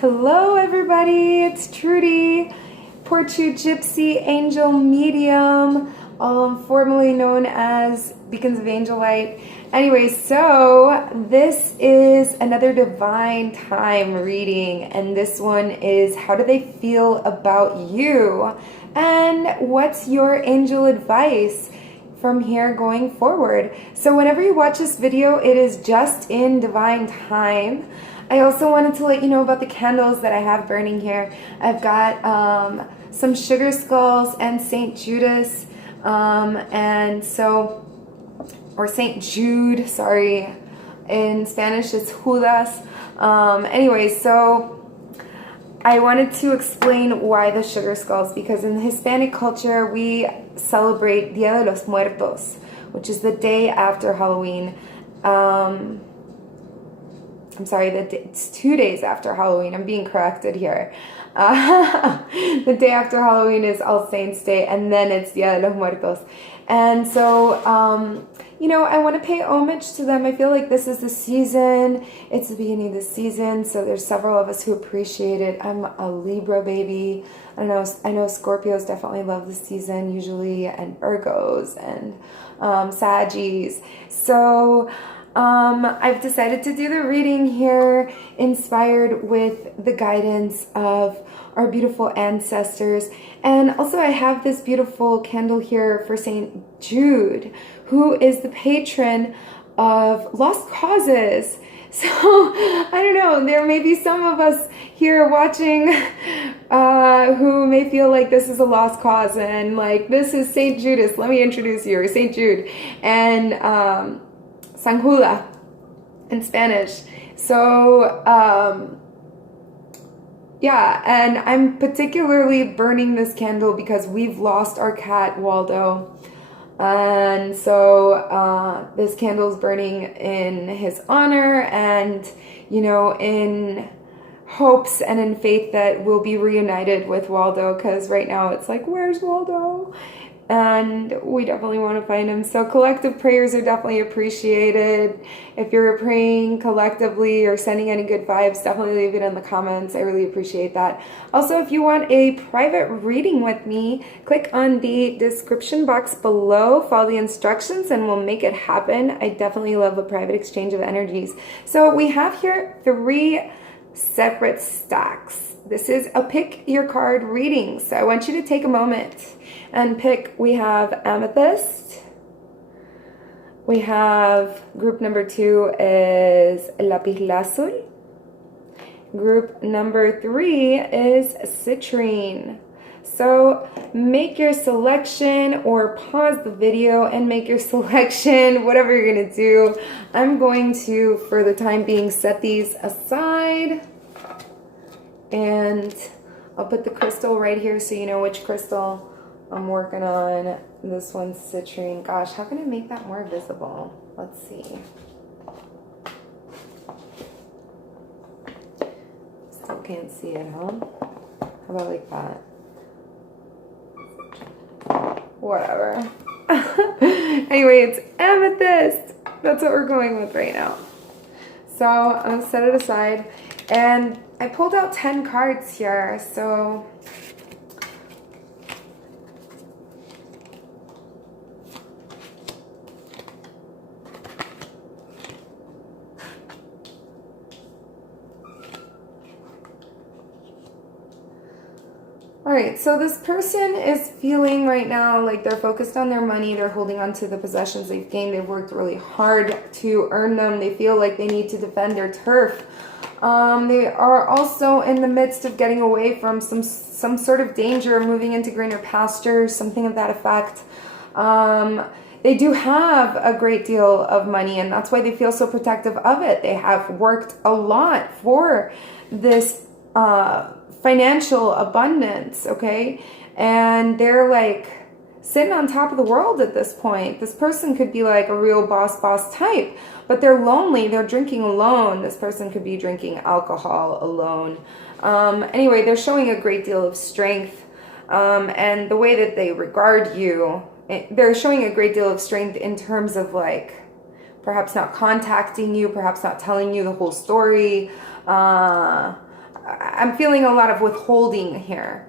Hello everybody, it's Trudy, Portu Gypsy Angel Medium, formerly known as Beacons of Angel Light. Anyway, so this is another Divine Time reading, and this one is how do they feel about you? And what's your angel advice from here going forward? So whenever you watch this video, it is just in Divine Time. I also wanted to let you know about the candles that I have burning here. I've got some sugar skulls and St. Judas, or St. Jude, sorry. In Spanish it's Judas. Anyway, so I wanted to explain why the sugar skulls, because in the Hispanic culture we celebrate Dia de los Muertos, which is the day after Halloween. I'm sorry, it's 2 days after Halloween. I'm being corrected here. The day after Halloween is All Saints Day, and then it's Dia de los Muertos. And so, you know, I want to pay homage to them. I feel like this is the season. It's the beginning of the season, so there's several of us who appreciate it. I'm a Libra baby. I know Scorpios definitely love the season usually, and Virgos and Saggies. So I've decided to do the reading here inspired with the guidance of our beautiful ancestors. And also I have this beautiful candle here for St. Jude, who is the patron of lost causes. So I don't know, there may be some of us here watching who may feel like this is a lost cause, and like, this is St. Judas. Let me introduce you, or St. Jude, and San Judas in Spanish. So yeah, and I'm particularly burning this candle because we've lost our cat Waldo, and so this candle is burning in his honor, and you know, in hopes and in faith that we'll be reunited with Waldo, because right now it's like, where's Waldo? And we definitely want to find him. So collective prayers are definitely appreciated. If you're praying collectively or sending any good vibes, definitely leave it in the comments. I really appreciate that. Also, if you want a private reading with me, click on the description box below, follow the instructions, and we'll make it happen. I definitely love a private exchange of energies. So we have here 3 separate stacks. This is a pick your card reading. So I want you to take a moment and pick. We have Amethyst. We have group number 2 is Lapis Lazuli. Group number 3 is Citrine. So make your selection, or pause the video and make your selection, whatever you're gonna do. I'm going to, for the time being, set these aside. And I'll put the crystal right here so you know which crystal I'm working on. This one's Citrine. Gosh, how can I make that more visible? Let's see. Still can't see it, huh? How about like that? Whatever. Anyway, it's Amethyst. That's what we're going with right now. So I'm gonna set it aside, and I pulled out 10 cards here, so alright, so this person is feeling right now like they're focused on their money, they're holding on to the possessions they've gained, they've worked really hard to earn them, they feel like they need to defend their turf. They are also in the midst of getting away from some sort of danger, moving into greener pastures, something of that effect. They do have a great deal of money, and that's why they feel so protective of it. They have worked a lot for this financial abundance, okay? And they're like sitting on top of the world at this point. This person could be like a real boss type, but they're lonely, they're drinking alone. This person could be drinking alcohol alone. Anyway, they're showing a great deal of strength, and the way that they regard you, they're showing a great deal of strength in terms of like perhaps not contacting you, perhaps not telling you the whole story, I'm feeling a lot of withholding here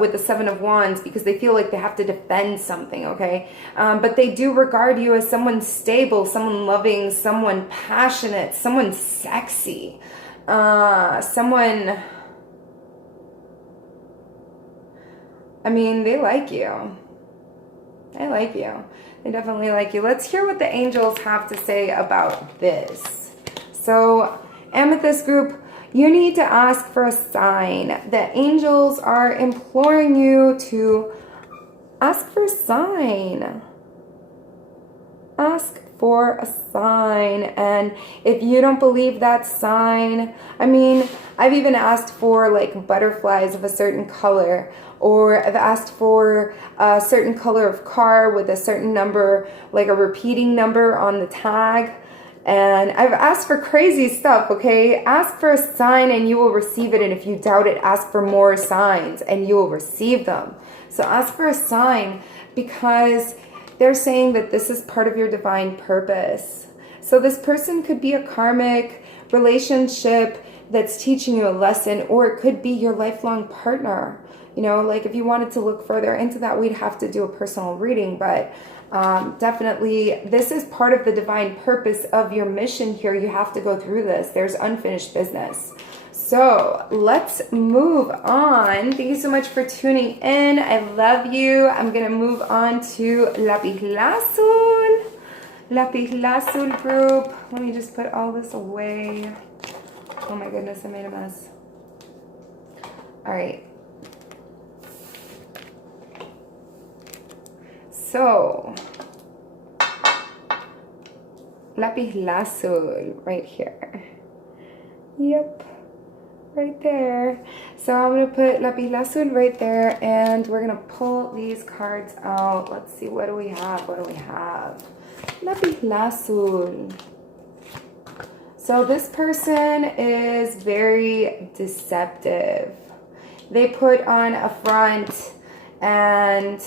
with the Seven of Wands, because they feel like they have to defend something, okay? But they do regard you as someone stable, someone loving, someone passionate, someone sexy, someone... I mean, they like you. They like you. They definitely like you. Let's hear what the angels have to say about this. So, Amethyst group, you need to ask for a sign. The angels are imploring you to ask for a sign. Ask for a sign. And if you don't believe that sign, I mean, I've even asked for like butterflies of a certain color, or I've asked for a certain color of car with a certain number, like a repeating number on the tag. And I've asked for crazy stuff, okay? Ask for a sign and you will receive it. And if you doubt it, ask for more signs and you will receive them. So ask for a sign, because they're saying that this is part of your divine purpose. So this person could be a karmic relationship that's teaching you a lesson, or it could be your lifelong partner. You know, like if you wanted to look further into that, we'd have to do a personal reading, but definitely this is part of the divine purpose of your mission here. You have to go through this. There's unfinished business. So let's move on. Thank you so much for tuning in. I love you. I'm going to move on to Lapis Lazuli. Lapis Lazuli group. Let me just put all this away. Oh my goodness, I made a mess. All right. So, Lapis Lazuli right here. Yep, right there. So I'm going to put Lapis Lazuli right there, and we're going to pull these cards out. Let's see, what do we have? What do we have? Lapis Lazuli. So this person is very deceptive. They put on a front, and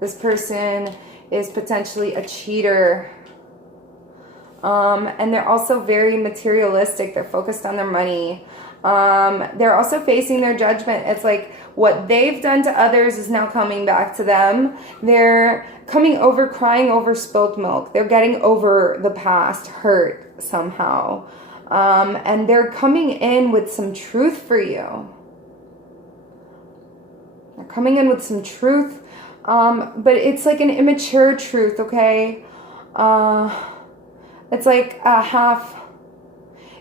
this person is potentially a cheater. And they're also very materialistic. They're focused on their money. They're also facing their judgment. It's like what they've done to others is now coming back to them. They're coming over, crying over spilt milk. They're getting over the past hurt somehow. And they're coming in with some truth for you. They're coming in with some truth. But it's like an immature truth, okay? It's like a half,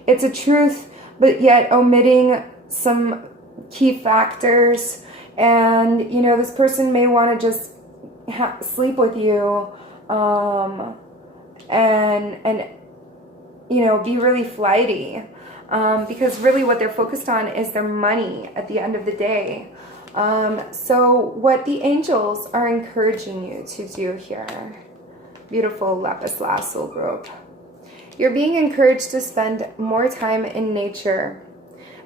it's a truth, but yet omitting some key factors. And, you know, this person may want to just sleep with you, and, you know, be really flighty. Because really what they're focused on is their money at the end of the day. So what the angels are encouraging you to do here, beautiful Lapis Lazuli group, you're being encouraged to spend more time in nature,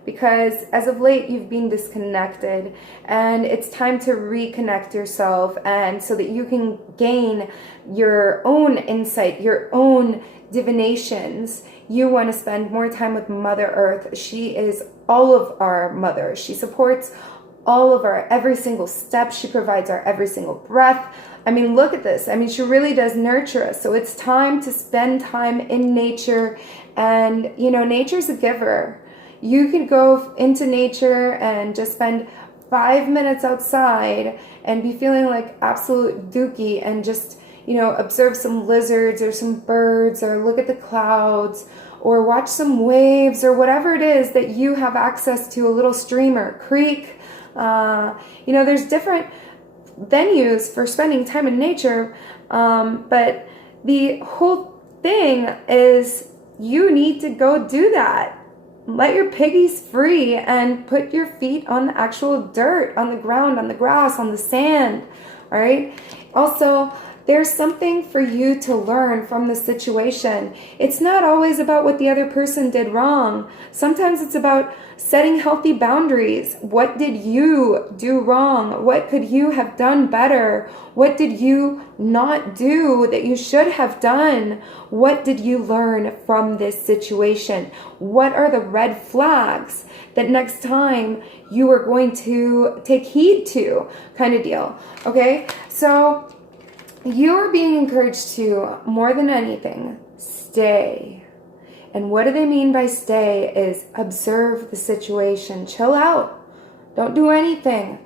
because as of late you've been disconnected, and it's time to reconnect yourself, and so that you can gain your own insight, your own divinations. You want to spend more time with Mother Earth. She is all of our mother. She supports all of our every single step. She provides our every single breath. I mean, look at this. I mean, she really does nurture us. So it's time to spend time in nature. And, you know, nature's a giver. You could go into nature and just spend 5 minutes outside and be feeling like absolute dookie, and just, you know, observe some lizards or some birds, or look at the clouds, or watch some waves, or whatever it is that you have access to, a little stream or creek. You know, there's different venues for spending time in nature, but the whole thing is you need to go do that. Let your piggies free and put your feet on the actual dirt, on the ground, on the grass, on the sand. All right. Also, There's something for you to learn from the situation. It's not always about what the other person did wrong. Sometimes it's about setting healthy boundaries. What did you do wrong? What could you have done better? What did you not do that you should have done? What did you learn from this situation? What are the red flags that next time you are going to take heed to, kind of deal? Okay, so you are being encouraged to, more than anything, stay. And what do they mean by stay is observe the situation. Chill out. Don't do anything.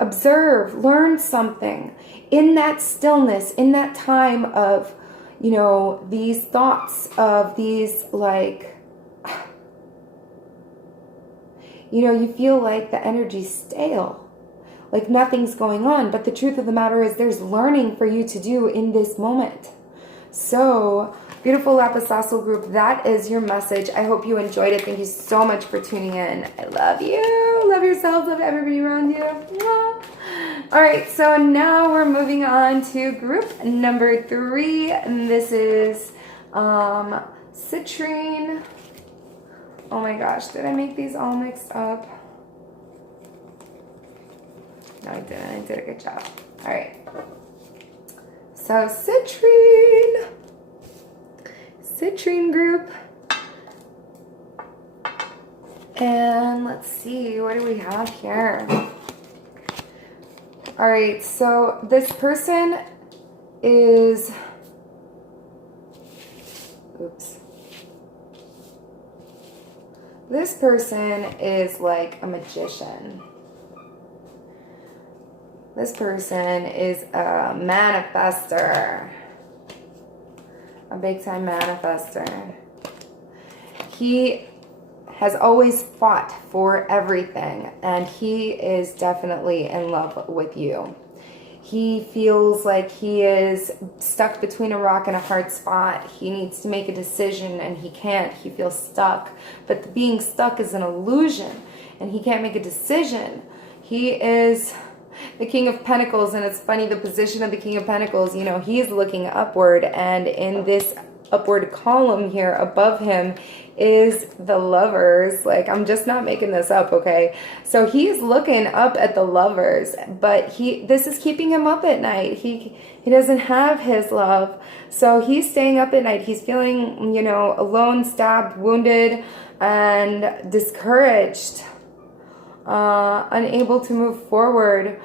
Observe. Learn something. In that stillness, in that time of, these thoughts of these, like, you feel like the energy's stale. Like nothing's going on. But the truth of the matter is there's learning for you to do in this moment. So, beautiful Lapis Acyl group, that is your message. I hope you enjoyed it. Thank you so much for tuning in. I love you. Love yourselves. Love everybody around you. Mwah. All right, so now we're moving on to group number 3. And this is Citrine. Oh my gosh, did I make these all mixed up? No, I didn't. I did a good job. All right. So Citrine group. And let's see, what do we have here? All right, so this person is, this person is like a magician. This person is a manifester. A big time manifester. He has always fought for everything, and he is definitely in love with you. He feels like he is stuck between a rock and a hard spot. He needs to make a decision and he can't. He feels stuck. But being stuck is an illusion, and he can't make a decision. He is the King of Pentacles, and it's funny, the position of the King of Pentacles, he's looking upward, and in this upward column here above him is the Lovers. Like, I'm just not making this up, okay? So he's looking up at the Lovers, but this is keeping him up at night. He doesn't have his love, so he's staying up at night. He's feeling, alone, stabbed, wounded, and discouraged. Unable to move forward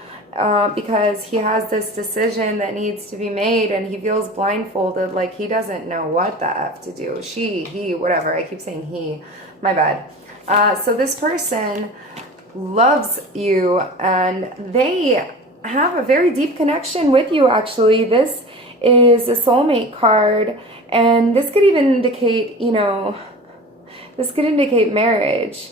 because he has this decision that needs to be made, and he feels blindfolded, like he doesn't know what the F to do. She, he, whatever. I keep saying he. My bad. So this person loves you, and they have a very deep connection with you, actually. This is a soulmate card, and this could even indicate, this could indicate marriage.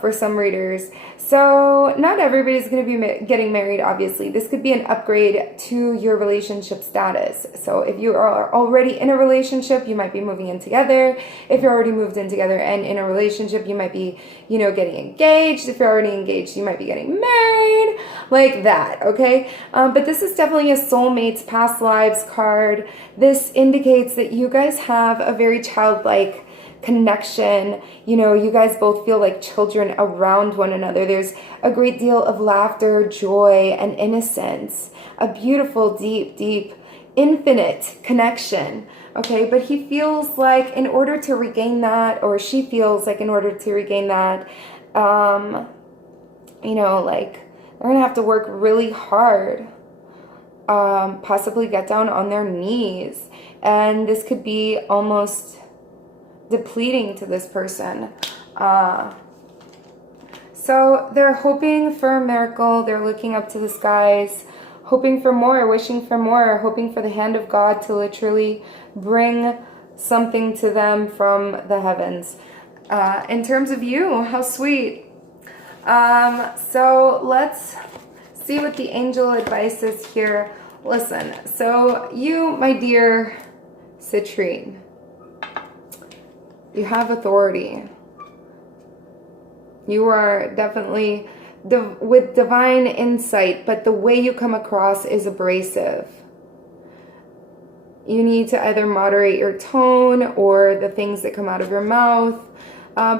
For some readers. So not everybody's going to be getting married, obviously. This could be an upgrade to your relationship status. So if you are already in a relationship, you might be moving in together. If you're already moved in together and in a relationship, you might be, getting engaged. If you're already engaged, you might be getting married. Like that, okay? But this is definitely a soulmates, past lives card. This indicates that you guys have a very childlike connection. You guys both feel like children around one another. There's a great deal of laughter, joy, and innocence. A beautiful, deep, infinite connection. Okay, but he feels like in order to regain that, or she feels like in order to regain that, like they're gonna have to work really hard. Possibly get down on their knees. And this could be almost depleting to this person. So they're hoping for a miracle. They're looking up to the skies, hoping for more, wishing for more, hoping for the hand of God to literally bring something to them from the heavens. In terms of you, how sweet. So let's see what the angel advice is here. Listen, so you, my dear Citrine, you have authority. You are definitely with divine insight, but the way you come across is abrasive. you need to either moderate your tone or the things that come out of your mouth,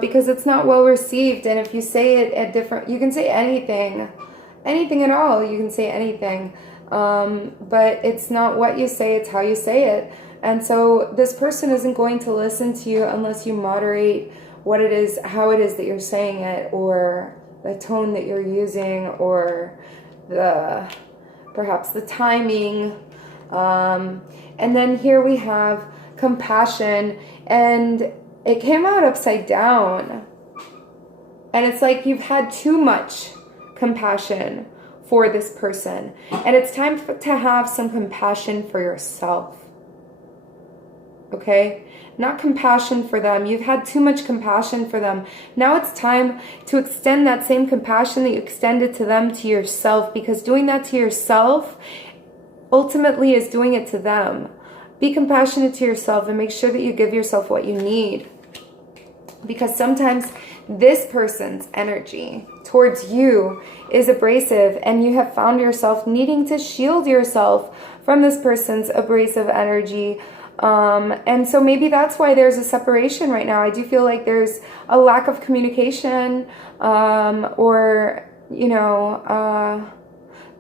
because it's not well received. And if you say it at different, you can say anything at all. You can say anything, but it's not what you say, it's how you say it. And so this person isn't going to listen to you unless you moderate what it is, how it is that you're saying it, or the tone that you're using, or perhaps the timing. And then here we have compassion, and it came out upside down. And it's like you've had too much compassion for this person. And it's time to have some compassion for yourself. Okay? Not compassion for them. You've had too much compassion for them. Now it's time to extend that same compassion that you extended to them to yourself, because doing that to yourself ultimately is doing it to them. Be compassionate to yourself and make sure that you give yourself what you need. Because sometimes this person's energy towards you is abrasive, and you have found yourself needing to shield yourself from this person's abrasive energy. And so maybe that's why there's a separation right now. I do feel like there's a lack of communication, or,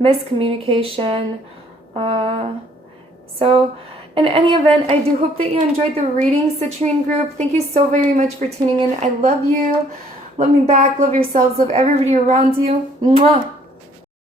miscommunication. So in any event, I do hope that you enjoyed the reading, Citrine group. Thank you so very much for tuning in. I love you. Love me back. Love yourselves. Love everybody around you. Mwah.